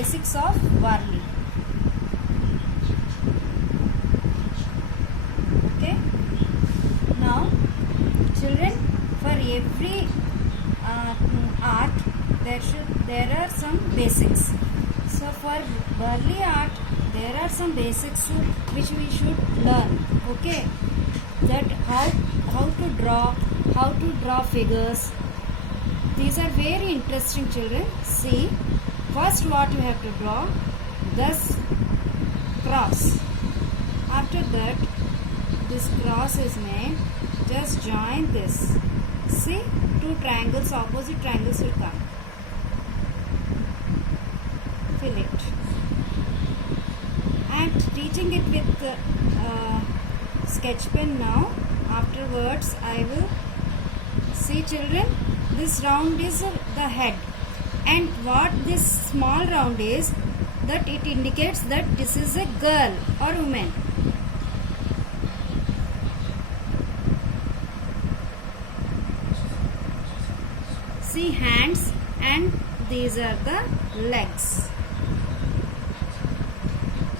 basics of Varli. Okay. Now, children, for every art there are some basics. So for Varli art there are some basics which we should learn. Okay. That how to draw figures. These are very interesting, children. See, first what you have to draw, this cross. After that, this cross is made. Just join this. See, two triangles, opposite triangles will come. Fill it. And teaching it with sketch pen now. Afterwards, I will see, children. This round is the head, and what this small round is, that it indicates that this is a girl or woman. See, hands, and these are the legs.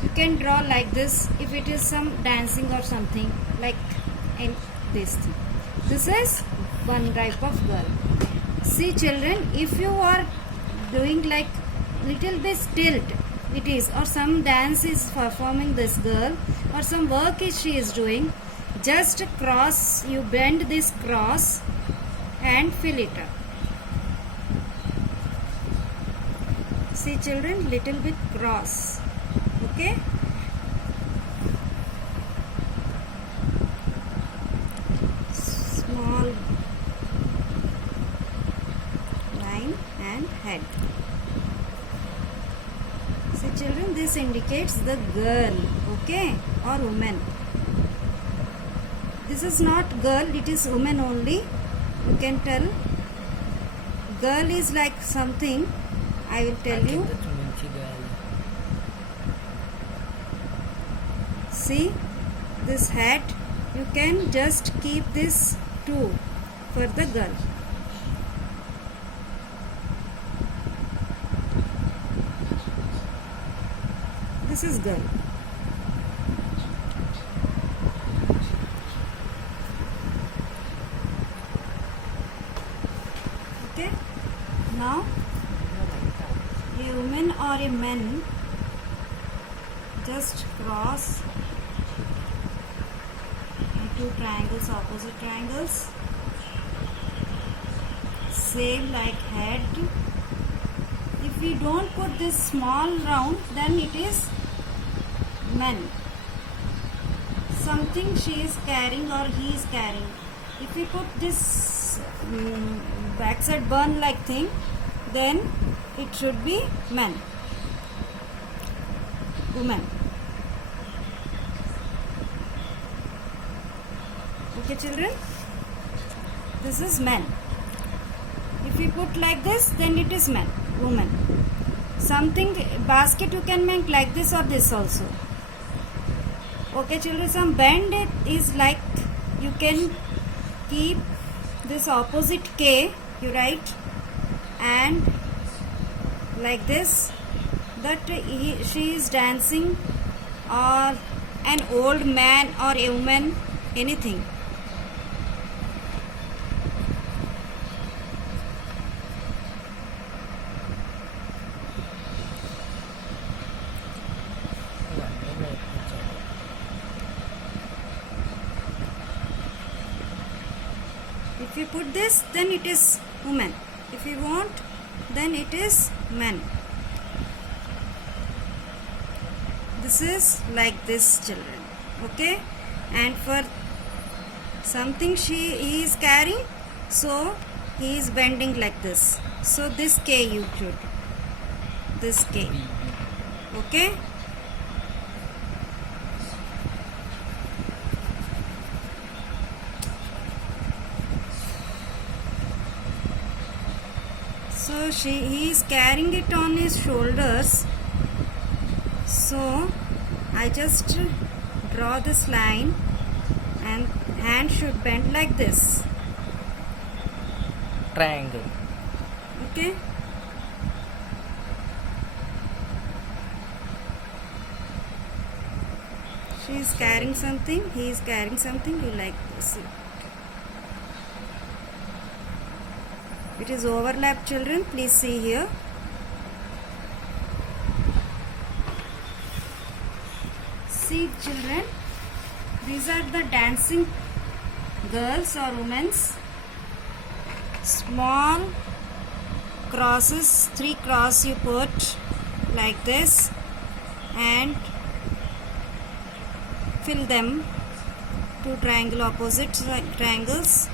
You can draw like this if it is some dancing or something, like in this thing. This is one type of girl. See, children, if you are doing like little bit tilt, it is, or some dance is performing this girl, or some work she is doing, just cross, you bend this cross and fill it up. See, children, little bit cross. Okay. Small line and head. See, children, this indicates the girl, okay, or woman. This is not girl, it is woman only. You can tell. Girl is like something, I will tell you. See, this hat, you can just keep this two for the girl. This is girl. Okay. Now, a woman or a man, just cross two triangles, opposite triangles. Same like head. If we don't put this small round, then it is man. Something she is carrying or he is carrying. If we put this backside bun like thing, then it should be man. Woman. Okay, children, this is man. If we put like this, then it is man, woman. Something, basket you can make like this or this also. Okay, children, some bend it is like, you can keep this opposite K, you write, and like this, that she is dancing, or an old man or a woman, anything. If you put this, then it is woman. If you want, then it is man. This is like this, children. Okay. And for something he is carrying, so he is bending like this. So this K you should. This K. Okay. So he is carrying it on his shoulders. So I just draw this line, and hand should bend like this. Triangle. Okay. She is carrying something. He is carrying something. You like this. It is overlap, children. Please see here. See, children. These are the dancing girls or women. Small crosses, 3 crosses you put like this and fill them, 2 triangle opposite triangles.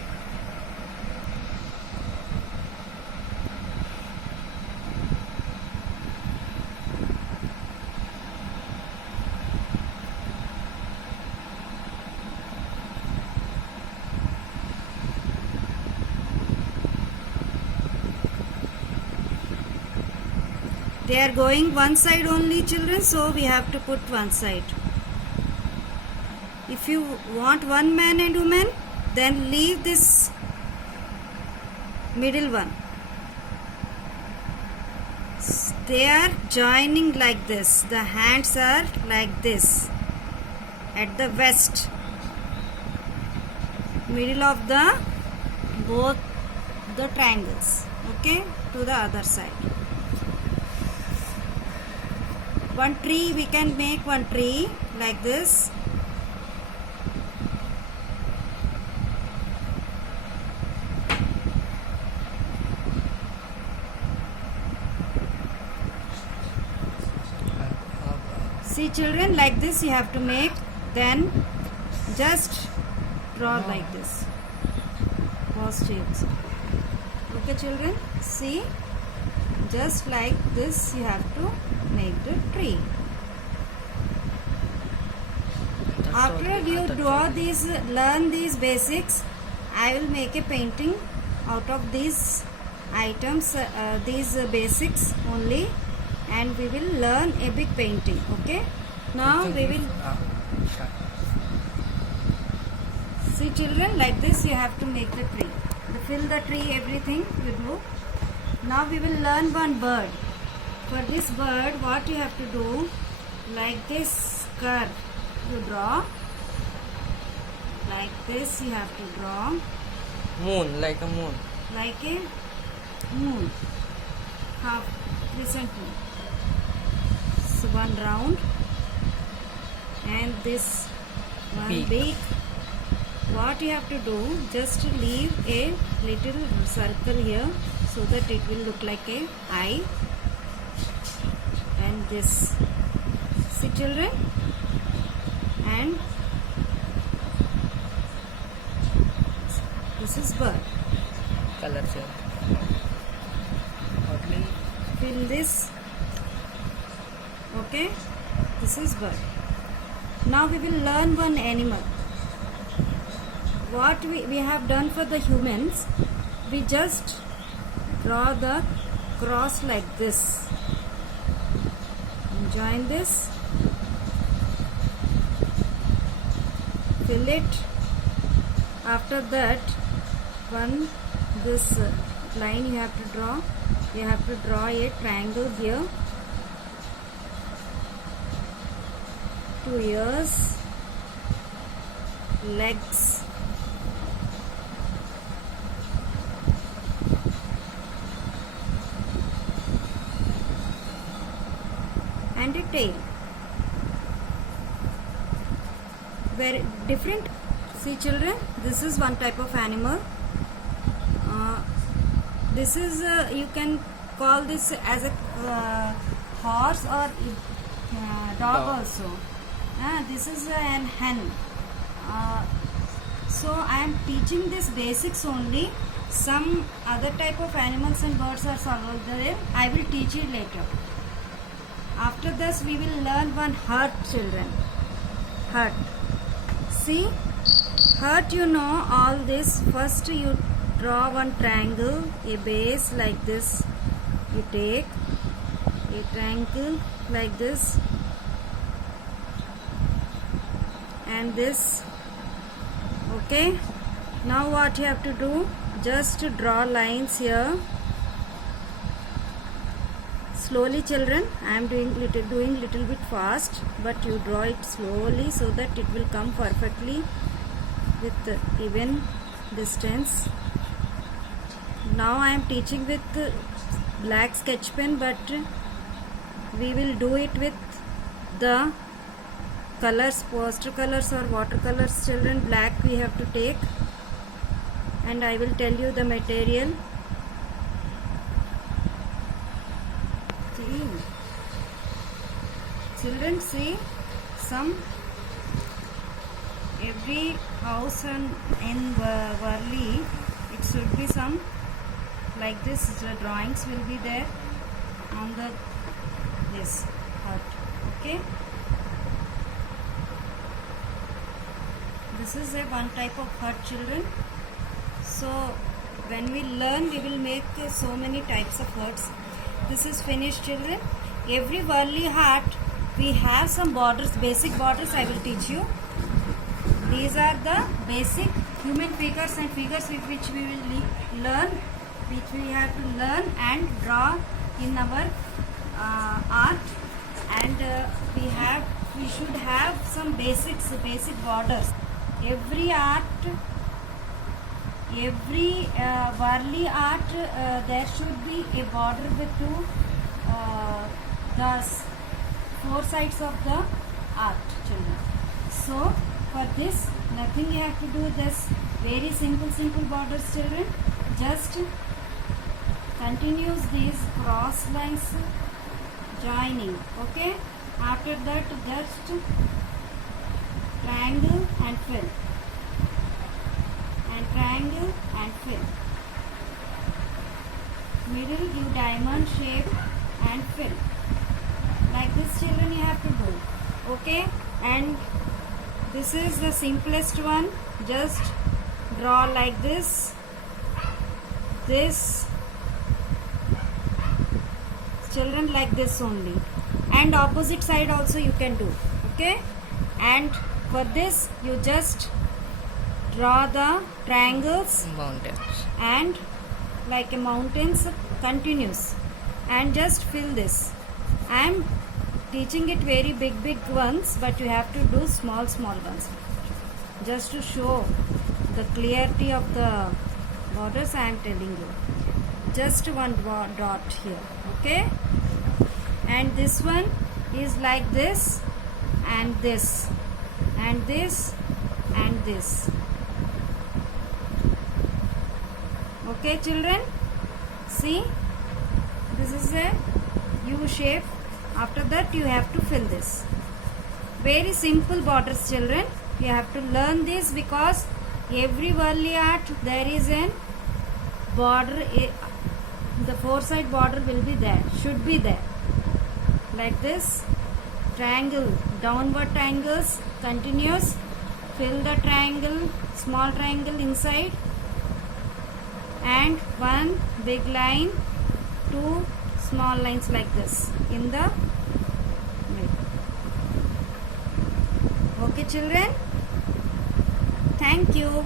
They are going one side only, children, so we have to put one side. If you want one man and woman, then leave this middle one. They are joining like this. The hands are like this at the west, middle of the both the triangles. Okay, to the other side. One tree, we can make one tree like this. See, children, like this you have to make, then just draw like this. Okay, children, see, just like this you have to make the tree. After you draw these, learn these basics, I will make a painting out of these items, these basics only, and we will learn a big painting. Okay, now we will see, children, like this you have to make the tree. Fill the tree, everything you do. Now we will learn one bird. For this bird, what you have to do, like this curve you draw, like this you have to draw. Moon, like a moon. Like a moon, half crescent moon. So one round and this one Beak. beak. What you have to do, just leave a little circle here so that it will look like a eye. And this, see, children, and this is bird. Color change. Only Fill this. Okay, this is bird. Now we will learn one animal. What we have done for the humans, we just draw the cross like this. Join this, fill it. After that, this line you have to draw. You have to draw a triangle here. 2 ears, legs, and a tail. Very different. See, children, this is one type of animal. This is you can call this as a horse or dog also. This is an hen. So I am teaching this basics only. Some other type of animals and birds are also there. I will teach you later. After this, we will learn one heart, children. Heart. See, heart, you know all this. First, you draw one triangle, a base like this. You take a triangle like this, and this. Okay. Now what you have to do? Just draw lines here. slowly, children. I am doing little bit fast, but you draw it slowly so that it will come perfectly with even distance. Now I am teaching with black sketch pen, but we will do it with the colors, poster colors or watercolors. Children, black we have to take, and I will tell you the material. See, children, see, some every house in Worli, it should be some like this. The drawings will be there on the this hut. Okay, this is a one type of hut, children. So when we learn, we will make so many types of huts. This is finished, children. Every Worli hut we have some borders, basic borders I will teach you. These are the basic human figures and figures with which we will learn, which we have to learn and draw in our art. And we should have some basic borders. Every art, every Worli art, there should be a border with the four sides of the art, children. So for this, nothing you have to do. This very simple borders, children. Just continues these cross lines joining. Okay, after that just triangle and fill, and triangle and fill. Middle give diamond shape and fill. Like this, children, you have to do. Okay, and this is the simplest one. Just draw like this, children, like this only, and opposite side also you can do. Okay, and for this you just draw the triangles Mountains. and like a mountains continuous, and just fill this. I am teaching it very big ones, but you have to do small ones just to show the clarity of the borders. I am telling you, just one dot here. Okay, and this one is like this, and this, and this, and this. Okay, children, see, this is a U shape. After that you have to fill this. Very simple borders, children. You have to learn this, because every Worli art there is an border. The four side border will be there, should be there. Like this, triangle, downward triangles, continuous. Fill the triangle, small triangle inside, and one big line, two small lines like this in the middle. Okay, children, thank you.